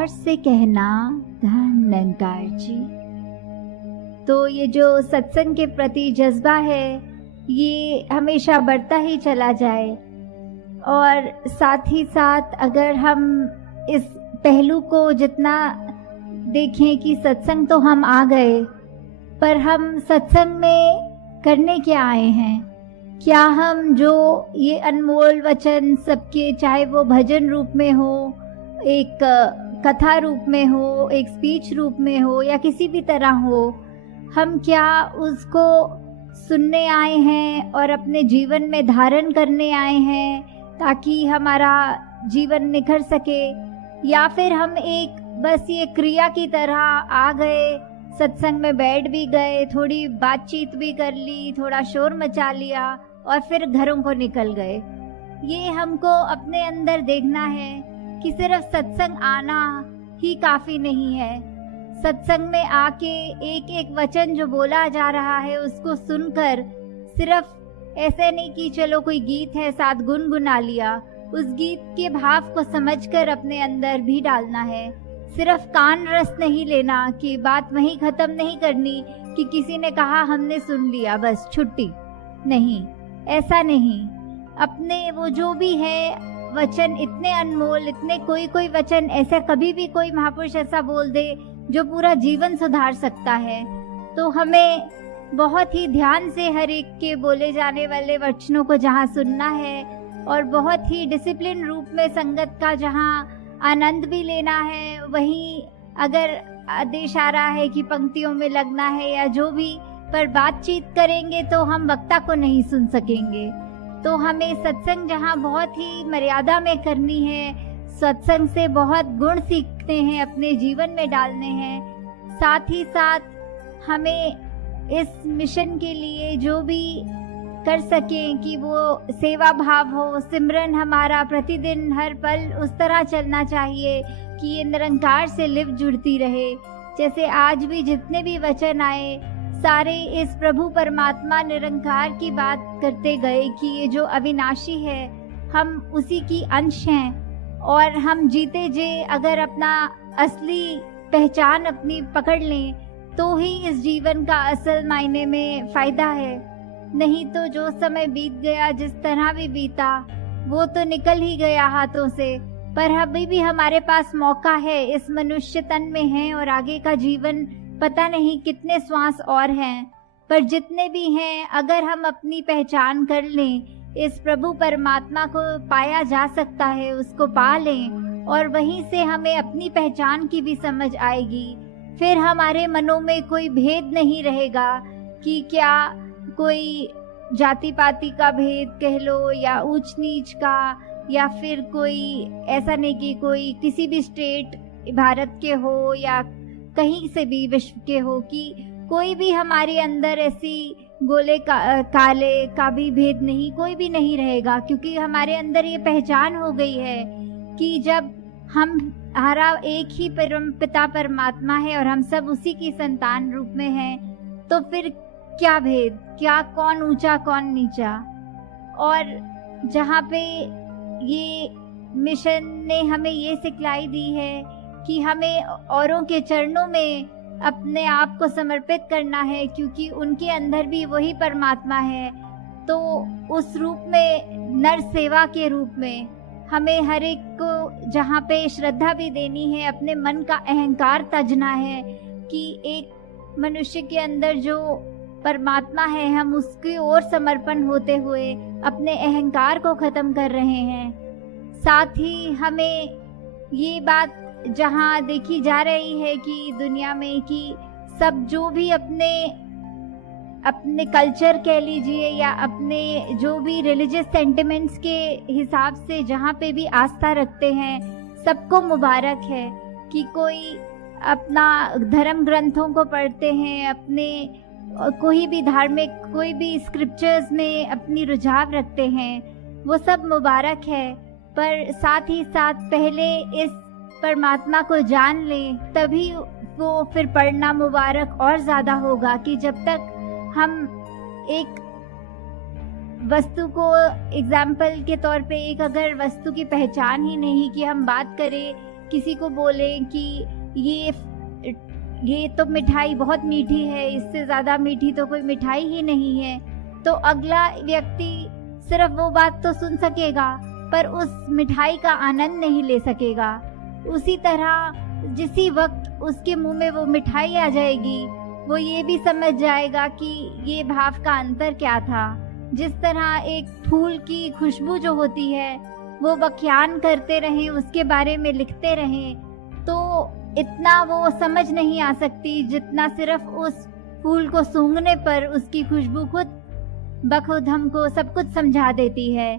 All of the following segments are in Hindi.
और से कहना धन निरंकार जी। तो ये जो सत्संग के प्रति जज्बा है ये हमेशा बढ़ता ही चला जाए, और साथ ही साथ अगर हम इस पहलू को जितना देखें कि सत्संग तो हम आ गए, पर हम सत्संग में करने क्या आए हैं? क्या हम जो ये अनमोल वचन सबके, चाहे वो भजन रूप में हो, एक कथा रूप में हो, एक स्पीच रूप में हो, या किसी भी तरह हो, हम क्या उसको सुनने आए हैं और अपने जीवन में धारण करने आए हैं ताकि हमारा जीवन निखर सके, या फिर हम एक बस ये क्रिया की तरह आ गए, सत्संग में बैठ भी गए, थोड़ी बातचीत भी कर ली, थोड़ा शोर मचा लिया और फिर घरों को निकल गए? ये हमको अपने अंदर देखना है कि सिर्फ सत्संग आना ही काफी नहीं है। सत्संग में आके एक एक वचन जो बोला जा रहा है उसको सुनकर सिर्फ ऐसे नहीं कि चलो कोई गीत है साथ गुनगुना लिया, उस गीत के भाव को समझकर अपने अंदर भी डालना है। सिर्फ कान रस नहीं लेना कि बात वहीं खत्म नहीं करनी कि किसी ने कहा हमने सुन लिया बस छुट्टी, नहीं, ऐसा नहीं। अपने वो जो भी है वचन इतने अनमोल, इतने कोई वचन ऐसा कभी भी कोई महापुरुष ऐसा बोल दे जो पूरा जीवन सुधार सकता है, तो हमें बहुत ही ध्यान से हर एक के बोले जाने वाले वचनों को जहाँ सुनना है, और बहुत ही डिसिप्लिन रूप में संगत का जहाँ आनंद भी लेना है, वहीं अगर आदेश आ रहा है कि पंक्तियों में लगना है या जो भी, पर बातचीत करेंगे तो हम वक्ता को नहीं सुन सकेंगे। तो हमें सत्संग जहाँ बहुत ही मर्यादा में करनी है, सत्संग से बहुत गुण सीखते हैं, अपने जीवन में डालने हैं। साथ ही साथ हमें इस मिशन के लिए जो भी कर सकें कि वो सेवा भाव हो, सिमरन हमारा प्रतिदिन हर पल उस तरह चलना चाहिए कि ये निरंकार से लिव जुड़ती रहे। जैसे आज भी जितने भी वचन आए सारे इस प्रभु परमात्मा निरंकार की बात करते गए कि ये जो अविनाशी है हम उसी की अंश हैं, और हम जीते जे अगर अपना असली पहचान अपनी पकड़ लें तो ही इस जीवन का असल मायने में फायदा है। नहीं तो जो समय बीत गया, जिस तरह भी बीता, वो तो निकल ही गया हाथों से, पर अभी भी हमारे पास मौका है, इस मनुष्य तन में है, और आगे का जीवन पता नहीं कितने श्वास और हैं, पर जितने भी हैं अगर हम अपनी पहचान कर लें, इस प्रभु परमात्मा को पाया जा सकता है, उसको पा लें, और वहीं से हमें अपनी पहचान की भी समझ आएगी। फिर हमारे मनों में कोई भेद नहीं रहेगा कि क्या कोई जाति पाति का भेद कह लो, या ऊंच नीच का, या फिर कोई ऐसा नहीं कि कोई किसी भी स्टेट भारत के हो या कहीं से भी विश्व के हो, कि कोई भी हमारे अंदर ऐसी गोले काले का भी भेद नहीं, कोई भी नहीं रहेगा, क्योंकि हमारे अंदर ये पहचान हो गई है कि जब हमारा एक ही परम पिता परमात्मा है और हम सब उसी की संतान रूप में हैं, तो फिर क्या भेद, क्या कौन ऊंचा कौन नीचा। और जहाँ पे ये मिशन ने हमें ये सिखलाई दी है कि हमें औरों के चरणों में अपने आप को समर्पित करना है, क्योंकि उनके अंदर भी वही परमात्मा है। तो उस रूप में, नर सेवा के रूप में, हमें हर एक को जहाँ पे श्रद्धा भी देनी है, अपने मन का अहंकार तजना है कि एक मनुष्य के अंदर जो परमात्मा है हम उसकी ओर समर्पण होते हुए अपने अहंकार को खत्म कर रहे हैं। साथ ही हमें ये बात जहाँ देखी जा रही है कि दुनिया में कि सब जो भी अपने कल्चर कह लीजिए या अपने जो भी रिलीजियस सेंटिमेंट्स के हिसाब से जहाँ पे भी आस्था रखते हैं, सबको मुबारक है कि कोई अपना धर्म ग्रंथों को पढ़ते हैं, अपने कोई भी धार्मिक, कोई भी स्क्रिप्चर्स में अपनी रुझाव रखते हैं, वो सब मुबारक है। पर साथ ही साथ पहले इस परमात्मा को जान लें, तभी वो फिर पढ़ना मुबारक और ज्यादा होगा। कि जब तक हम एक वस्तु को एग्जाम्पल के तौर पे, एक अगर वस्तु की पहचान ही नहीं कि हम बात करें किसी को बोलें कि ये तो मिठाई बहुत मीठी है, इससे ज़्यादा मीठी तो कोई मिठाई ही नहीं है, तो अगला व्यक्ति सिर्फ वो बात तो सुन सकेगा पर उस मिठाई का आनंद नहीं ले सकेगा। उसी तरह जिसी वक्त उसके मुंह में वो मिठाई आ जाएगी, वो ये भी समझ जाएगा कि ये भाव का अंतर क्या था। जिस तरह एक फूल की खुशबू जो होती है वो बख्यान करते रहें, उसके बारे में लिखते रहें, तो इतना वो समझ नहीं आ सकती जितना सिर्फ उस फूल को सूंघने पर उसकी खुशबू खुद बखुद हमको सब कुछ समझा देती है।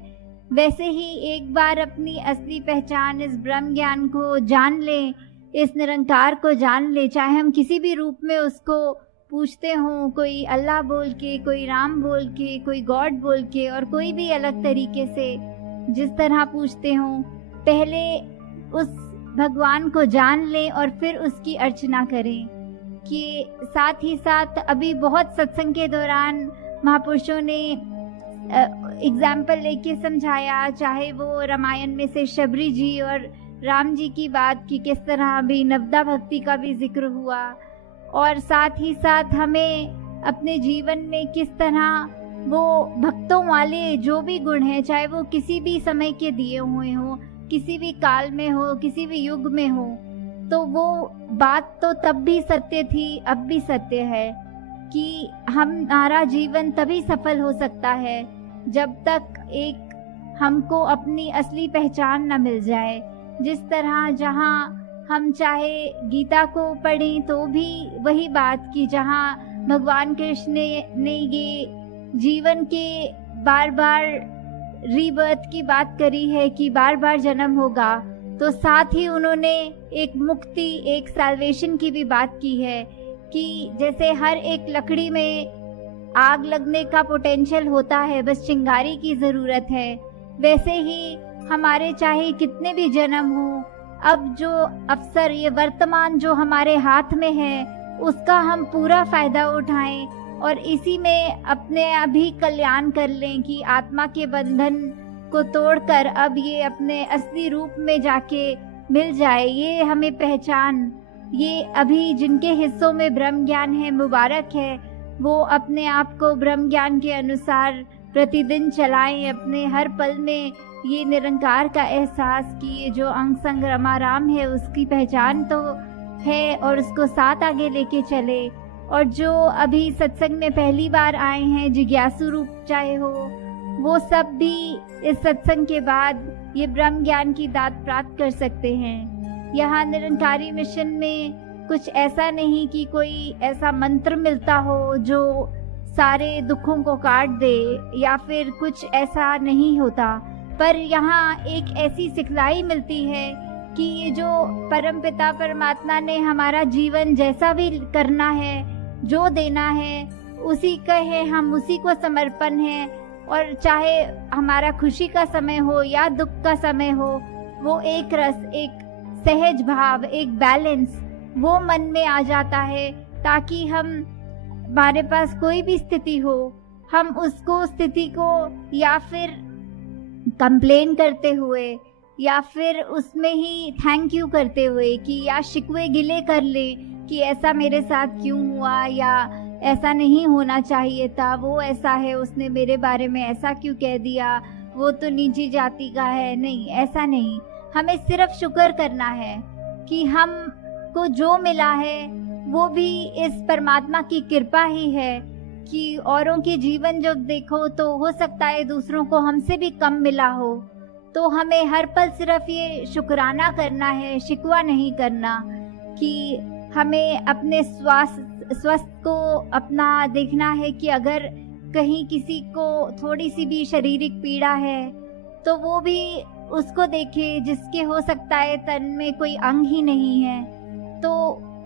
वैसे ही एक बार अपनी असली पहचान, इस ब्रह्म ज्ञान को जान लें, इस निरंकार को जान ले, चाहे हम किसी भी रूप में उसको पूछते हों, कोई अल्लाह बोल के, कोई राम बोल के, कोई गॉड बोल के, और कोई भी अलग तरीके से जिस तरह पूछते हों, पहले उस भगवान को जान लें और फिर उसकी अर्चना करें। कि साथ ही साथ अभी बहुत सत्संग के दौरान महापुरुषों ने एग्जाम्पल लेके समझाया, चाहे वो रामायण में से शबरी जी और राम जी की बात की, किस तरह अभी नवदा भक्ति का भी जिक्र हुआ, और साथ ही साथ हमें अपने जीवन में किस तरह वो भक्तों वाले जो भी गुण हैं, चाहे वो किसी भी समय के दिए हुए हों, किसी भी काल में हो, किसी भी युग में हो, तो वो बात तो तब भी सत्य थी, अब भी सत्य है कि हमारा जीवन तभी सफल हो सकता है जब तक एक हमको अपनी असली पहचान न मिल जाए। जिस तरह जहाँ हम चाहे गीता को पढ़ें तो भी वही बात की, जहाँ भगवान कृष्ण ने ये जीवन के बार बार रीबर्थ की बात करी है कि बार बार जन्म होगा, तो साथ ही उन्होंने एक मुक्ति, एक सैल्वेशन की भी बात की है कि जैसे हर एक लकड़ी में आग लगने का पोटेंशियल होता है, बस चिंगारी की ज़रूरत है, वैसे ही हमारे चाहे कितने भी जन्म हो, अब जो अवसर, ये वर्तमान जो हमारे हाथ में है, उसका हम पूरा फायदा उठाएं और इसी में अपने अभी कल्याण कर लें कि आत्मा के बंधन को तोड़कर अब ये अपने असली रूप में जाके मिल जाए। ये हमें पहचान, ये अभी जिनके हिस्सों में ब्रह्म ज्ञान है, मुबारक है, वो अपने आप को ब्रह्म ज्ञान के अनुसार प्रतिदिन चलाएं, अपने हर पल में ये निरंकार का एहसास कि ये जो अंग संग रमाराम है उसकी पहचान तो है और उसको साथ आगे लेके चले। और जो अभी सत्संग में पहली बार आए हैं, जिज्ञासु रूप चाहे हो, वो सब भी इस सत्संग के बाद ये ब्रह्म ज्ञान की दात प्राप्त कर सकते हैं। यहाँ निरंकारी मिशन में कुछ ऐसा नहीं कि कोई ऐसा मंत्र मिलता हो जो सारे दुखों को काट दे, या फिर कुछ ऐसा नहीं होता, पर यहाँ एक ऐसी सिखलाई मिलती है कि ये जो परमपिता परमात्मा ने हमारा जीवन जैसा भी करना है, जो देना है, उसी का है, हम उसी को समर्पण है। और चाहे हमारा खुशी का समय हो या दुख का समय हो, वो एक रस, एक सहज भाव, एक बैलेंस वो मन में आ जाता है, ताकि हमारे पास कोई भी स्थिति हो, हम उसको स्थिति को या फिर कंप्लेन करते हुए या फिर उसमें ही थैंक यू करते हुए कि या शिकवे गिले कर ले कि ऐसा मेरे साथ क्यों हुआ, या ऐसा नहीं होना चाहिए था, वो ऐसा है, उसने मेरे बारे में ऐसा क्यों कह दिया, वो तो नीची जाति का है। नहीं, ऐसा नहीं, हमें सिर्फ शुक्र करना है कि हमको जो मिला है वो भी इस परमात्मा की कृपा ही है। कि औरों के जीवन जब देखो तो हो सकता है दूसरों को हमसे भी कम मिला हो, तो हमें हर पल सिर्फ ये शुक्राना करना है, शिकवा नहीं करना। कि हमें अपने स्वास्थ्य को अपना देखना है कि अगर कहीं किसी को थोड़ी सी भी शारीरिक पीड़ा है तो वो भी उसको देखे, जिसके हो सकता है तन में कोई अंग ही नहीं है। तो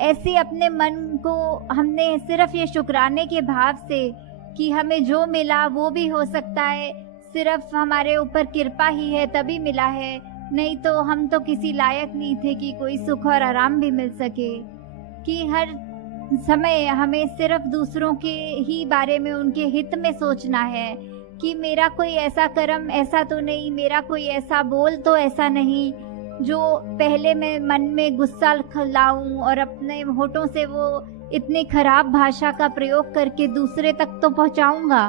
ऐसे अपने मन को हमने सिर्फ ये शुक्राने के भाव से कि हमें जो मिला वो भी हो सकता है सिर्फ हमारे ऊपर कृपा ही है तभी मिला है, नहीं तो हम तो किसी लायक नहीं थे कि कोई सुख और आराम भी मिल सके। कि हर समय हमें सिर्फ दूसरों के ही बारे में, उनके हित में सोचना है कि मेरा कोई ऐसा कर्म ऐसा तो नहीं, मेरा कोई ऐसा बोल तो ऐसा नहीं, जो पहले मैं मन में गुस्सा लाऊं और अपने होठों से वो इतनी खराब भाषा का प्रयोग करके दूसरे तक तो पहुंचाऊंगा,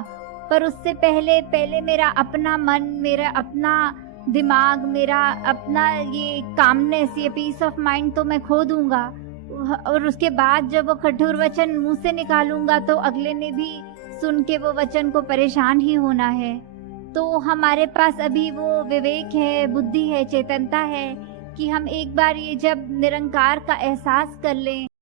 पर उससे पहले पहले मेरा अपना मन, मेरा अपना दिमाग, मेरा अपना ये कामनेस, ये पीस ऑफ माइंड तो मैं खो दूंगा। और उसके बाद जब वो कठोर वचन मुंह से निकालूंगा तो अगले ने भी सुन के वो वचन को परेशान ही होना है। तो हमारे पास अभी वो विवेक है, बुद्धि है, चेतनता है कि हम एक बार ये जब निरंकार का एहसास कर लें